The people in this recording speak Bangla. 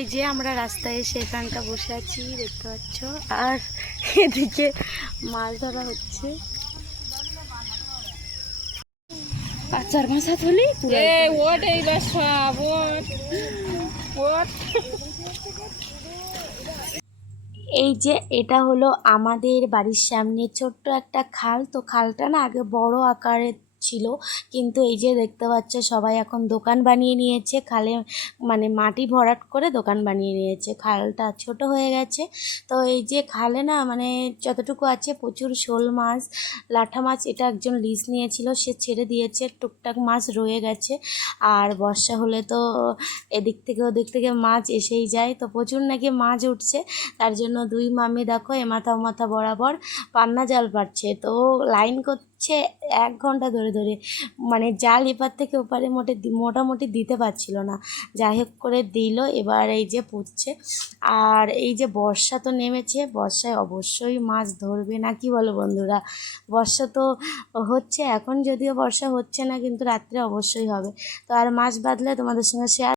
এই যে আমরা রাস্তায় এসে এখানটা বসে আছি দেখতে পাচ্ছ, আর এদিকে মাছ ধরা হচ্ছে। আচার ভাষা থলি এই যে এটা হলো আমাদের বাড়ির সামনে ছোট্ট একটা খাল। তো খালটা না আগে বড় আকারে ছিল, কিন্তু এই যে দেখতে পাচ্ছ সবাই এখন দোকান বানিয়ে নিয়েছে খালে, মানে মাটি ভরাট করে দোকান বানিয়ে নিয়েছে। খালটা ছোট হয়ে গেছে। তো এই যে খালে না মানে যতটুকু আছে প্রচুর শোল মাছ, লাঠা মাছ, এটা একজন লিজ নিয়েছিল, সে ছেড়ে দিয়েছে, টুকটাক মাছ রয়ে গেছে। আর বর্ষা হলে তো এদিক থেকে ওদিক থেকে মাছ এসেই যায়, তো প্রচুর নাকি মাছ উঠছে। তার জন্য দুই মামি দেখো এ মাথা ও মাথা বরাবর পান্না জাল পাচ্ছে। তো লাইন করছে 1 ঘন্টা ধরে ধরে, মানে জাল এপার থেকে ওপারে মোটামুটি দিতে পারছিল না। যাই হোক করে দিল, এবার এই যে পুড়ছে। আর এই যে বর্ষা তো নেমেছে, বর্ষায় অবশ্যই মাছ ধরবে না কি বলো বন্ধুরা? বর্ষা তো হচ্ছে এখন, যদিও বর্ষা হচ্ছে না কিন্তু রাত্রে অবশ্যই হবে। তো আর মাছ বাঁধলে তোমাদের সঙ্গে শেয়ার